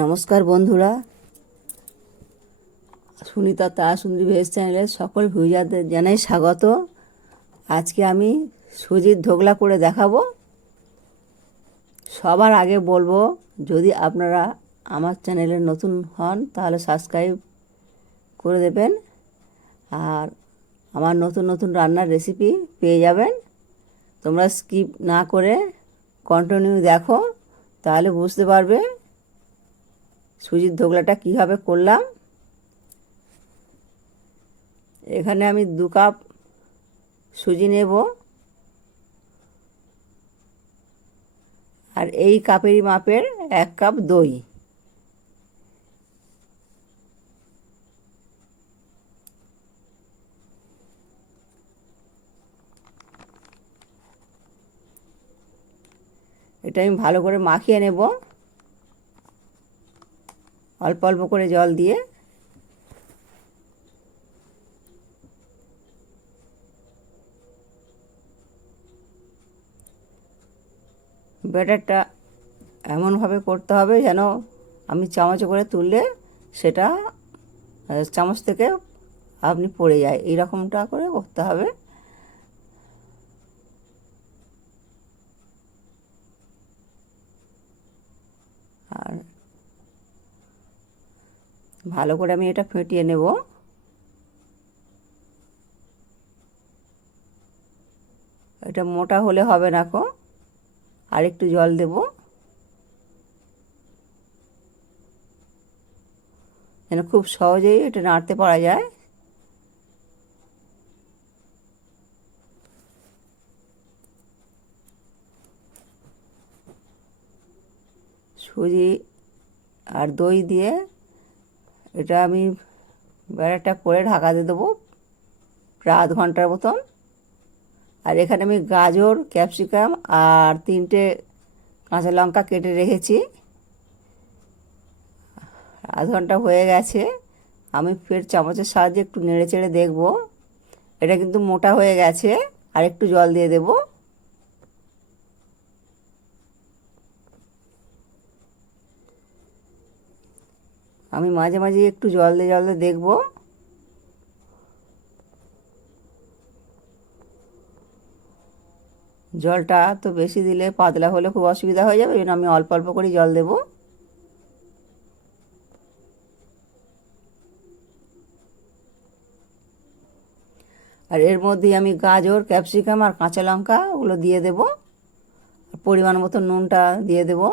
নমস্কার বন্ধুরা। সুনিতা তারা সুন্দরী ভেজ চ্যানেলের সকল ভিউজারদের জানাই স্বাগত। আজকে আমি সুজির ধোকলা করে দেখাবো। সবার আগে বলব, যদি আপনারা আমার চ্যানেলে নতুন হন, তাহলে সাবস্ক্রাইব করে দেবেন। আর আমার নতুন নতুন রান্নার রেসিপি পেয়ে যাবেন। তোমরা স্কিপ না করে কন্টিনিউ দেখো, তাহলে বুঝতে পারবে সুজির ধোকলাটা কীভাবে করলাম? এখানে আমি দু কাপ সুজি নেব। আর এই কাপেরই মাপের এক কাপ দই। এটা আমি ভালো করে মাখিয়ে নেব। অল্প অল্প করে জল দিয়ে ব্যাটারটা এমনভাবে করতে হবে যেন আমি চামচে করে তুললে সেটা চামচ থেকে আপনি পড়ে যায়। এইরকমটা করে করতে হবে আর ভালো করে আমি এটা ফেটিয়ে নেব। এটা মোটা হলে হবে না কো। আর একটু জল দেব। যেন খুব সহজেই এটা নাড়তে পারা যায়। সুজি আর দই দিয়ে এটা আমি ব্যাটারটা করে ঢাকা দিয়ে দেবো প্রায় আধ ঘণ্টার মতন। আর এখানে আমি গাজর, ক্যাপসিকাম আর তিনটে কাঁচা লঙ্কা কেটে রেখেছি। আধ ঘণ্টা হয়ে গেছে। আমি ফের চামচের সাহায্যে একটু নেড়ে চেড়ে দেখব। এটা কিন্তু মোটা হয়ে গেছে। আর একটু জল দিয়ে দেবো। আমি মাঝে মাঝে একটু জল দিয়ে জল দিয়ে দেখব। জলটা তো বেশি দিলে পাতলা হলে খুব অসুবিধা হয়ে যাবে আমি অল্প অল্প করে জল দেব। আর এর মধ্যে আমি গাজর, ক্যাপসিকাম আর কাঁচা লঙ্কা ওগুলো দিয়ে দেব। পরিমাণ মতো নুনটা দিয়ে দেবো।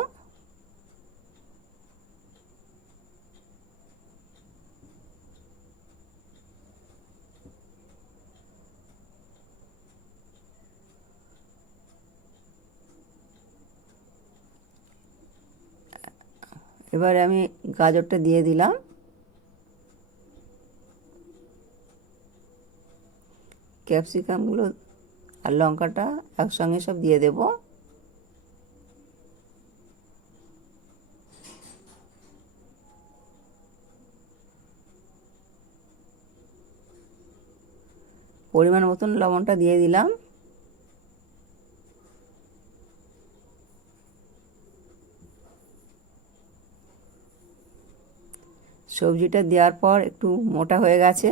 এবারে আমি গাজরটা দিয়ে দিলাম। ক্যাপসিকামগুলো আর লঙ্কাটা একসঙ্গে সব দিয়ে দেব। পরিমাণ মতন লবণটা দিয়ে দিলাম। সবজিটা দেওয়ার পর একটু মোটা হয়ে গেছে।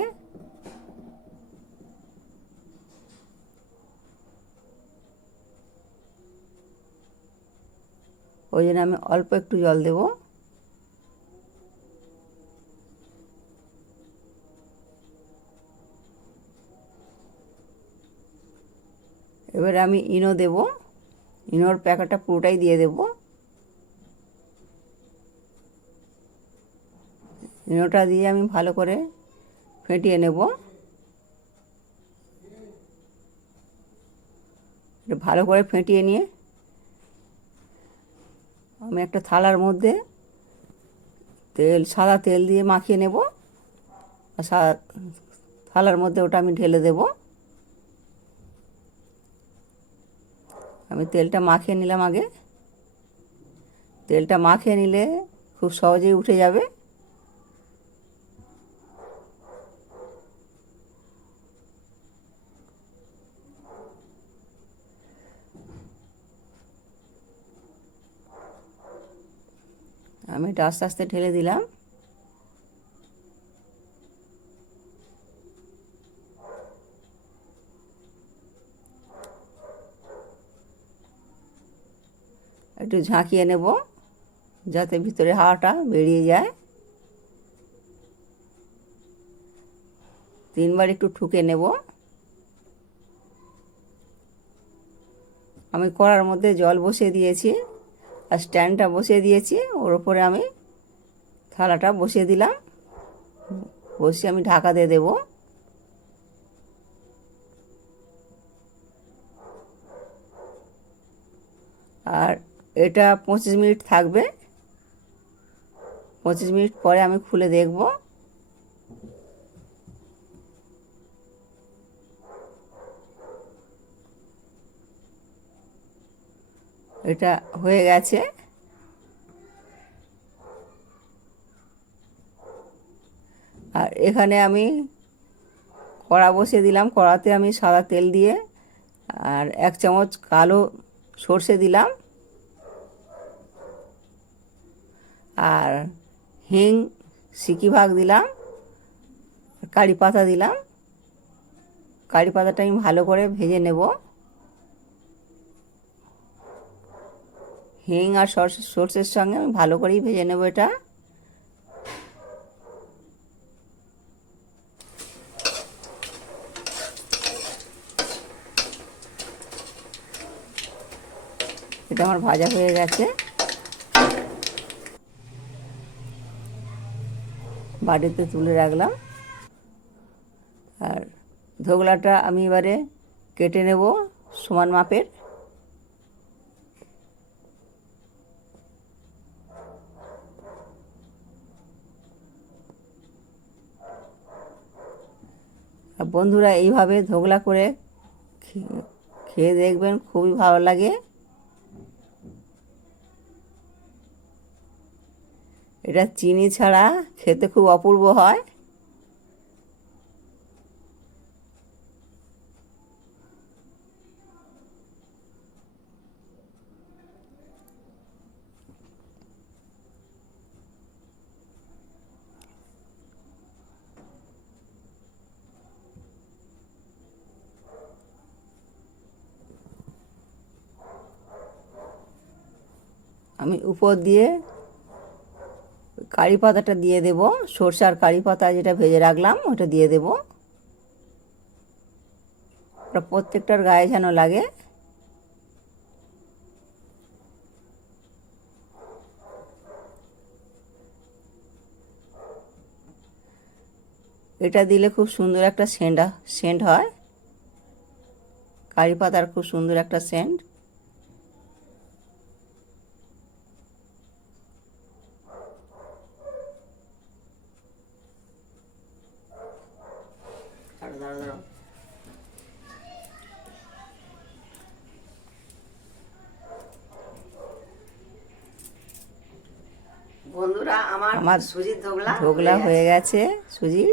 ওই জন্য আমি অল্প একটু জল দেব। এবারে আমি ইনো দেব। ইনোর প্যাকেটটা পুরোটাই দিয়ে দেবো। ইনোটা দিয়ে আমি ভালো করে ফেটিয়ে নেব। ভালো করে ফেটিয়ে নিয়ে আমি একটা থালার মধ্যে তেল, সাদা তেল দিয়ে মাখিয়ে নেব। আর সাদা থালার মধ্যে ওটা আমি ঢেলে দেব। আমি তেলটা মাখিয়ে নিলাম আগে। তেলটা মাখিয়ে নিলে খুব সহজেই উঠে যাবে। আমি এটা আস্তে আস্তে ঢেলে দিলাম। একটু ঝাঁকিয়ে নেব যাতে ভিতরে হাওয়াটা বেরিয়ে যায়। তিনবার একটু ঠুকে নেব। আমি কড়ার মধ্যে জল বসিয়ে দিয়েছি। আর স্ট্যান্ডটা বসিয়ে দিয়েছি, ওর ওপরে আমি থালাটা বসিয়ে দিলাম। বসিয়ে আমি ঢাকা দিয়ে দেবো। আর এটা পঁচিশ মিনিট থাকবে। পঁচিশ মিনিট পরে আমি খুলে দেখব। এটা হয়ে গেছে। আর এখানে আমি কড়া বসিয়ে দিলাম, কড়াতে আমি সাদা তেল দিয়ে আর এক চামচ কালো সর্ষে দিলাম। আর হিং সিকি ভাগ দিলাম কারি পাতা দিলাম। কারি পাতাটা আমি ভালো করে ভেজে নেব। হিং আর সর্ষে সর্ষের সঙ্গে আমি ভালো করেই ভেজে নেব এটা। এটা আমার ভাজা হয়ে গেছে। বাড়িতে তুলে রাখলাম। আর ধোগলাটা আমি এবারে কেটে নেব সমান মাপের আর বন্ধুরা এইভাবে ধোগলা করে খেয়ে দেখবেন, খুবই ভালো লাগে। এটা চিনি ছাড়া খেতে খুব অপূর্ব হয়। আমি উপর দিয়ে কারি পাতাটা দিয়ে দেব। সরষার কারি পাতা যেটা ভেজে রাখলাম, ওটা দিয়ে দেব। প্রত্যেকটার গায়ে যেন লাগে। এটা দিলে খুব সুন্দর একটা সেন্ট সেন্ট হয়। কারি পাতার খুব সুন্দর একটা সেন্ট আমার সুজির ধোগলা ধোগলা হয়ে গেছে। সুজি